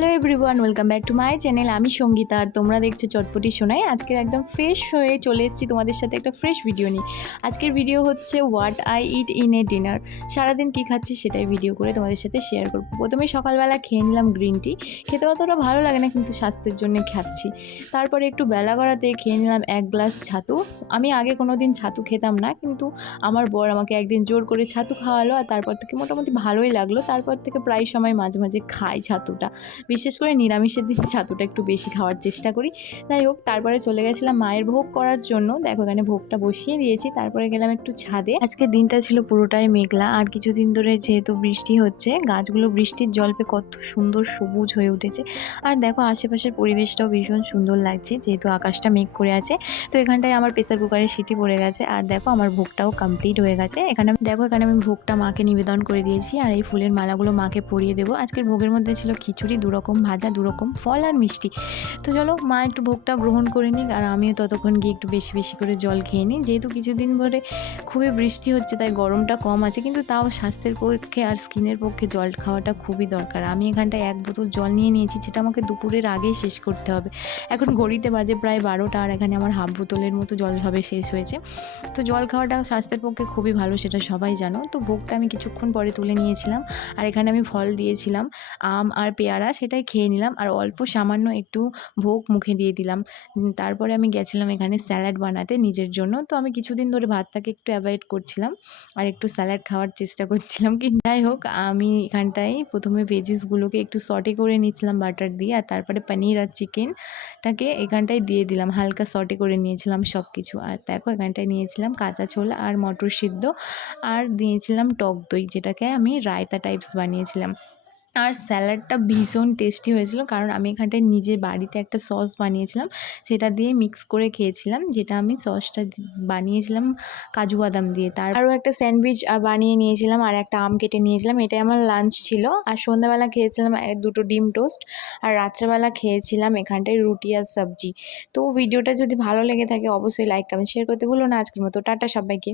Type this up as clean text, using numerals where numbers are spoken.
Hello everyone, welcome back to my channel. আমি সঙ্গীতা আর তোমরা দেখছো চটপটি শোনাই। আজকের একদম ফ্রেশ হয়ে চলে এসেছি তোমাদের সাথে একটা ফ্রেশ ভিডিও নিয়ে। আজকের ভিডিও হচ্ছে what I it in a dinner. সারাদিন কী খাচ্ছি সেটাই ভিডিও করে তোমাদের সাথে শেয়ার করবো। প্রথমে সকালবেলা খেয়ে নিলাম গ্রিন টি। খেতে অতটা ভালো লাগে না, কিন্তু স্বাস্থ্যের জন্য খাচ্ছি। তারপরে একটু বেলা গড়াতে খেয়ে নিলাম 1 গ্লাস ছাতু। আমি আগে কোনো দিন ছাতু খেতাম না, কিন্তু আমার বর আমাকে একদিন জোর করে ছাতু খাওয়ালো, আর তারপর থেকে মোটামুটি ভালোই লাগলো। তারপর থেকে প্রায় সময় মাঝে মাঝে খাই ছাতুটা। বিশেষ করে নিরামিষের দিন ছাতুটা একটু বেশি খাওয়ার চেষ্টা করি। যাই হোক, তারপরে চলে গেছিলাম মায়ের ভোগ করার জন্য। দেখো এখানে ভোগটা বসিয়ে দিয়েছি। তারপরে গেলাম একটু ছাদে। আজকের দিনটা ছিল পুরোটাই মেঘলা, আর কিছুদিন ধরে যেহেতু বৃষ্টি হচ্ছে, গাছগুলো বৃষ্টির জল পেয়ে কত সুন্দর সবুজ হয়ে উঠেছে। আর দেখো আশেপাশের পরিবেশটাও ভীষণ সুন্দর লাগছে, যেহেতু আকাশটা মেঘ করে আছে। তো এখানটায় আমার প্রেসার কুকারের সিটি পড়ে গেছে, আর দেখো আমার ভোগটাও কমপ্লিট হয়ে গেছে। এখানে আমি ভোগটা মাকে নিবেদন করে দিয়েছি, আর এই ফুলের মালাগুলো মাকে পরিয়ে দেবো। আজকের ভোগের মধ্যে ছিল খিচুড়ি, 2 রকম ভাজা, 2 রকম ফল আর মিষ্টি। তো চলো মা একটু ভোগটা গ্রহণ করে নিক, আর আমিও ততক্ষণ গিয়ে একটু বেশি বেশি করে জল খেয়ে নিই। যেহেতু কিছুদিন ধরে খুবই বৃষ্টি হচ্ছে, তাই গরমটা কম আছে, কিন্তু তাও স্বাস্থ্যের পক্ষে আর স্কিনের পক্ষে জল খাওয়াটা খুবই দরকার। আমি এখানটায় 1 বোতল জল নিয়ে নিয়েছি, যেটা আমাকে দুপুরের আগেই শেষ করতে হবে। এখন ঘড়িতে বাজে প্রায় 12টা, আর এখানে আমার হাফ বোতলের মতো জল সবে শেষ হয়েছে। তো জল খাওয়াটা স্বাস্থ্যের পক্ষে খুবই ভালো, সেটা সবাই জানো। তো ভোগটা আমি কিছুক্ষণ পরে তুলে নিয়েছিলাম, আর এখানে আমি ফল দিয়েছিলাম, আম আর পেয়ারা, সেটাই খেয়ে নিলাম। আর অল্প সামান্য একটু ভোগ মুখে দিয়ে দিলাম। তারপরে আমি গেছিলাম এখানে স্যালাড বানাতে নিজের জন্য। তো আমি কিছুদিন ধরে ভাতটাকে একটু অ্যাভয়েড করছিলাম, আর একটু স্যালাড খাওয়ার চেষ্টা করছিলাম। কিন্তু যাই হোক, আমি এখানটায় প্রথমে ভেজিসগুলোকে একটু সটে করে নিচ্ছিলাম বাটার দিয়ে, আর তারপরে পনির আর চিকেনটাকে এখানটায় দিয়ে দিলাম, হালকা সটে করে নিয়েছিলাম সব কিছু। আর দেখো এখানটায় নিয়েছিলাম কাঁচা ছোলা আর মটর সিদ্ধ, আর দিয়েছিলাম টক দই, যেটাকে আমি রায়তা টাইপস বানিয়েছিলাম। আর স্যালাডটা ভীষণ টেস্টি হয়েছিল, কারণ আমি এখানটায় নিজের বাড়িতে একটা সস বানিয়েছিলাম, সেটা দিয়ে মিক্স করে খেয়েছিলাম। যেটা আমি সসটা বানিয়েছিলাম কাজু বাদাম দিয়ে। তার আরও একটা স্যান্ডউইচ বানিয়ে নিয়েছিলাম, আর একটা আম কেটে নিয়েছিলাম। এটাই আমার লাঞ্চ ছিল। আর সন্ধ্যাবেলা খেয়েছিলাম 2টো ডিম টোস্ট, আর রাত্রেবেলা খেয়েছিলাম এখানটায় রুটি আর সবজি। তো ভিডিওটা যদি ভালো লেগে থাকে অবশ্যই লাইক কমেন্ট শেয়ার করতে ভুলো না। আজকের মতো টাটা সবাইকে।